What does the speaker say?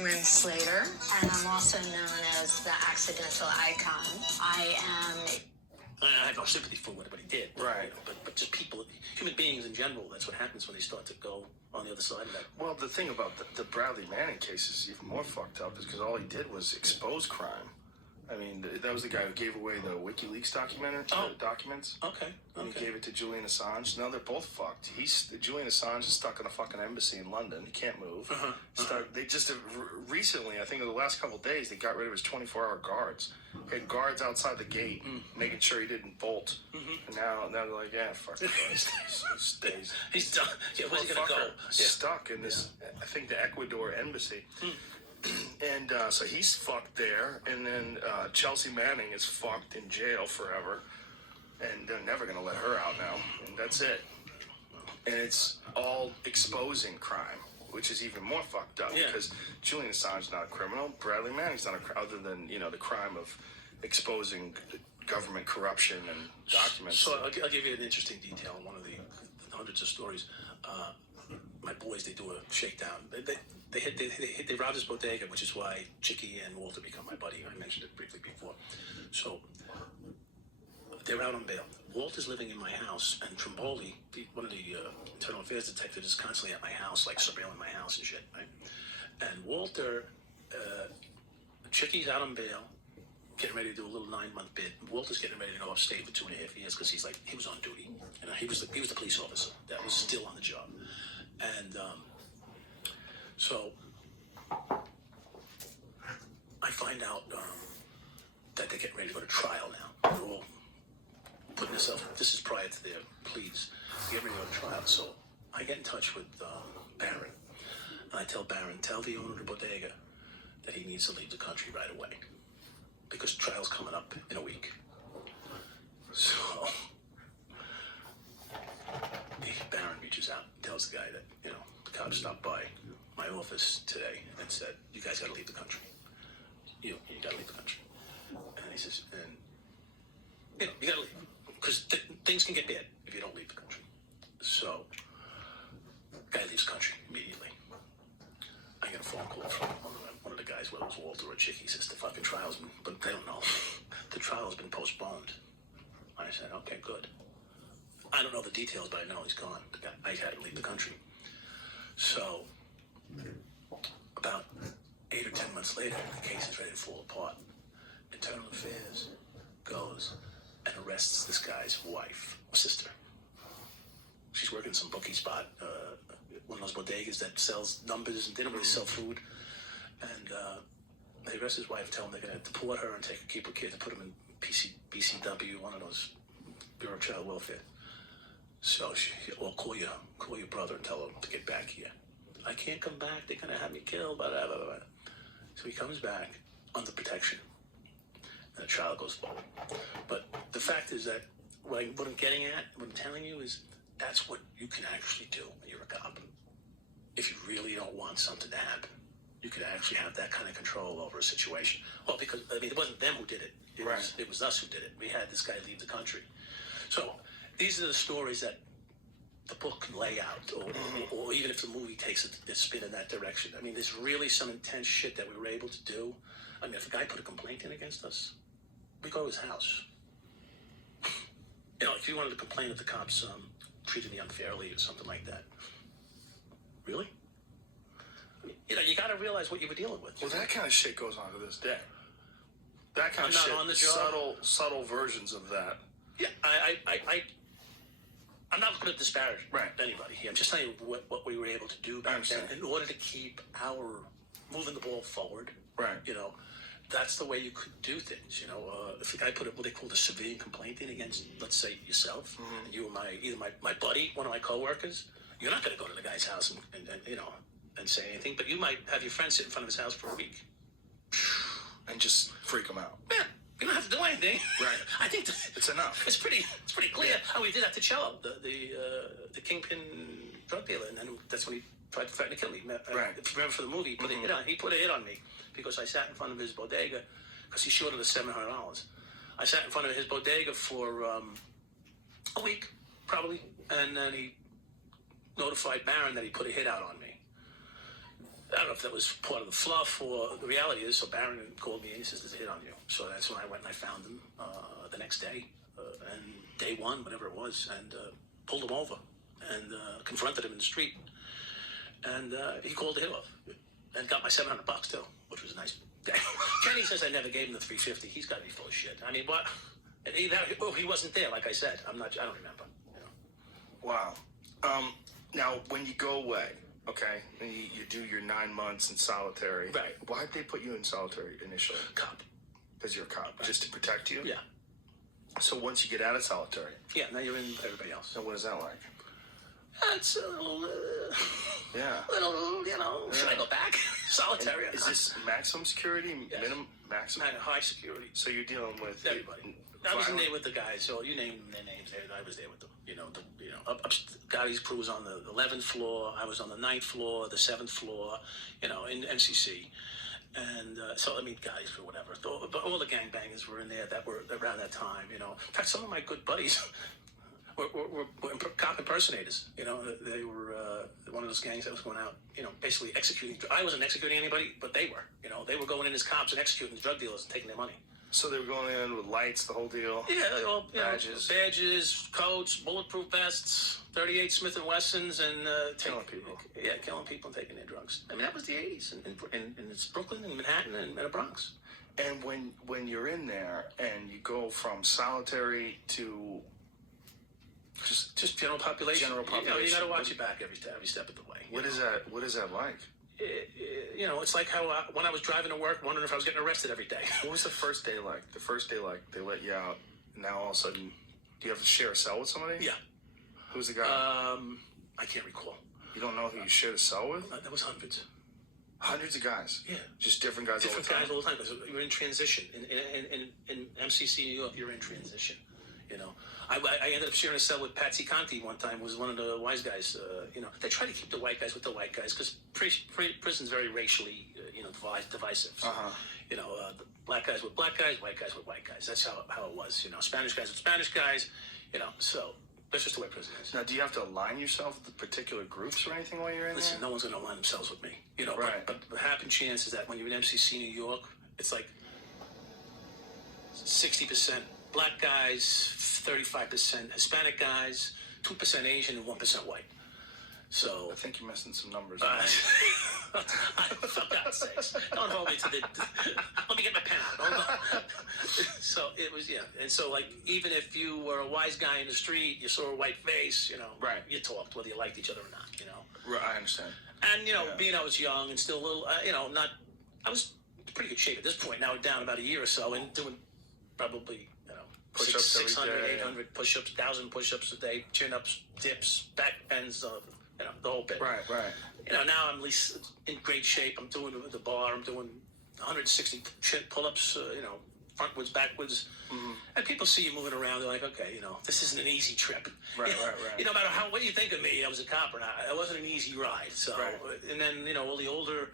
Truman Slater, and I'm also known as the accidental icon. I have no sympathy for what he did. Right. But just people, human beings in general, that's what happens when they start to go on the other side of that. Well, the thing about the Bradley Manning case is even more fucked up is because all he did was expose crime. I mean, that was the guy who gave away the WikiLeaks documents. Okay. And he gave it to Julian Assange. Now they're both fucked. Julian Assange is stuck in a fucking embassy in London. He can't move. They just recently, I think in the last couple of days, they got rid of his 24-hour guards. He had guards outside the gate, making sure he didn't bolt. And now they're like, yeah, fuck the guy. He stays. He's stuck. Yeah, where's he gonna go? Stuck in this, I think, the Ecuador embassy. And so he's fucked there, and then Chelsea Manning is fucked in jail forever, and they're never going to let her out now, and that's it. And it's all exposing crime, which is even more fucked up, because Julian Assange's not a criminal, Bradley Manning's not a criminal, other than, the crime of exposing government corruption and documents. So I'll give you an interesting detail on one of the hundreds of stories. My boys, they do a shakedown. They robbed his bodega, which is why Chicky and Walter become my buddy. I mentioned it briefly before. So they're out on bail. Walter's living in my house, and Trimboli, one of the internal affairs detectives, is constantly at my house, like surveilling my house and shit, right? And Walter, Chicky's out on bail, getting ready to do a little 9-month bid. Walter's getting ready to go upstate for 2.5 years because he was on duty. He was the police officer that was still on the job. And so I find out that they're getting ready to go to trial now. They're all putting themselves, this is prior to their pleas, getting ready to go to trial. So I get in touch with Barron, and I tell Barron, tell the owner of the bodega that he needs to leave the country right away because trial's coming up in a week. So Barron reaches out and tells the guy that, the cops stopped by my office today and said, you guys gotta leave the country. You gotta leave the country. And he says, you gotta leave. Because things can get bad if you don't leave the country. So, guy leaves the country immediately. I get a phone call from one of the guys, whether it was Walter or Chicky, says the fucking trial's been, but they don't know. The trial's been postponed. I said, okay, good. I don't know the details, but I know he's gone. I had to leave the country. So, about 8 or 10 months later, the case is ready to fall apart. Internal Affairs goes and arrests this guy's wife, sister. She's working some bookie spot, one of those bodegas that sells numbers and they don't really sell food. And they arrest his wife, tell him they're going to deport her and keep her kid to put him in BCW, one of those Bureau of Child Welfare. So I'll call your brother and tell him to get back here. I can't come back. They're going to have me killed. Blah, blah, blah, blah. So he comes back under protection. And the trial goes forward. But the fact is that what I'm getting at, what I'm telling you is that's what you can actually do when you're a cop. If you really don't want something to happen, you could actually have that kind of control over a situation. Well, because, it wasn't them who did it. It was us who did it. We had this guy leave the country. So these are the stories that the book can lay out, or even if the movie takes a spin in that direction. I mean, there's really some intense shit that we were able to do. I mean, if a guy put a complaint in against us, we go to his house. If you wanted to complain that the cops treated me unfairly or something like that. Really? I mean, you got to realize what you were dealing with. Well, that kind of shit goes on to this day. That kind I'm of not shit, on the job. subtle versions of that. Yeah, I'm not going to disparage anybody here. I'm just telling you what we were able to do back then in order to keep moving the ball forward. Right. That's the way you could do things. If a guy put what they call a civilian complaint in against, let's say, yourself, and you were either my buddy, one of my coworkers, you're not going to go to the guy's house and say anything, but you might have your friend sit in front of his house for a week. And just freak him out. Yeah. You don't have to do anything. Right. I think it's enough. It's pretty clear how we did that to Cello, the kingpin drug dealer, and then that's when he tried to threaten to kill me. Remember for the movie, but he put a hit on me because I sat in front of his bodega because he shorted us $700. I sat in front of his bodega for a week, probably, and then he notified Barron that he put a hit out on me. I don't know if that was part of the fluff or the reality is. So Barron called me and he says, "There's a hit on you." So that's when I went and I found him the next day, and day one, whatever it was, and pulled him over and confronted him in the street, and he called the hit off and got my $700 too, which was a nice day. Kenny says I never gave him the 350. He's got to be full of shit. I mean, what? And he wasn't there. Like I said, I don't remember. You know. Wow. Now, when you go away, okay, and you do your 9 months in solitary. Right. Why'd they put you in solitary initially? Cop. Because you're a cop, Right. just to protect you. Yeah. So once you get out of solitary, Yeah. Now you're in everybody else. so what is that like? It's a little, Yeah. you know. Should I go back? Solitary. Is this maximum security? Yes. Minimum? Maximum? high security? So you're dealing with Everybody. I was in there with the guys, so you name their names. I was there with them. Gotti's crew was on the 11th floor. I was on the 9th floor, the 7th floor, in MCC. And so, I mean, guys or whatever. But all the gangbangers were in there that were around that time, In fact, some of my good buddies were cop impersonators. They were one of those gangs that was going out, basically executing. I wasn't executing anybody, but they were. They were going in as cops and executing the drug dealers and taking their money. So they were going in with lights, the whole deal. Yeah, all, Badges. coats, bulletproof vests, 38 Smith and Wessons, and Killing people. Yeah, killing people and taking their drugs. I mean, that was the 80s, and it's Brooklyn and Manhattan and the Bronx. And when you're in there and you go from solitary to Just general population. General You population. got to watch your back every step of the way. what is that? What is that like? It's like how when I was driving to work, wondering if I was getting arrested every day. What was the first day like? The first day, like, they let you out. Now all of a sudden, do you have to share a cell with somebody? Yeah. Who's the guy? I can't recall. You don't know who you shared a cell with? There was hundreds. Hundreds of guys. Yeah. Just different guys Different all the time. guys all the time because you're in transition. In MCC New York, you're in transition. I ended up sharing a cell with Patsy Conti one time. Was one of the wise guys. They try to keep the white guys with the white guys because prison's very racially, divisive. So, the black guys with black guys, white guys with white guys. That's how it was. Spanish guys with Spanish guys. So that's just the way prison is. Now, do you have to align yourself with the particular groups or anything while you're in Listen, there? no one's going to align themselves with me. Right. But the happen chance is that when you're in MCC New York, it's like 60% black guys, 35% Hispanic guys, 2% Asian, and 1% white. So I think you're missing some numbers. for God's sakes, don't hold me to the. Let me get my pen out. Hold on. So it was, and so like even if you were a wise guy in the street, you saw a white face, Right. You talked whether you liked each other or not, Right, I understand. And being I was young and still a little, I was in pretty good shape at this point. Now down about a year or so and doing probably Push-ups every 600, day. 800 push-ups, 1,000 push-ups a day, chin-ups, dips, back bends, the whole bit. Right. Now I'm at least in great shape. I'm doing the bar. I'm doing 160 pull-ups, frontwards, backwards. Mm-hmm. And people see you moving around. They're like, okay, this isn't an easy trip. Right. No matter what you think of me, I was a cop or not, it wasn't an easy ride. So, Right. And then, all the older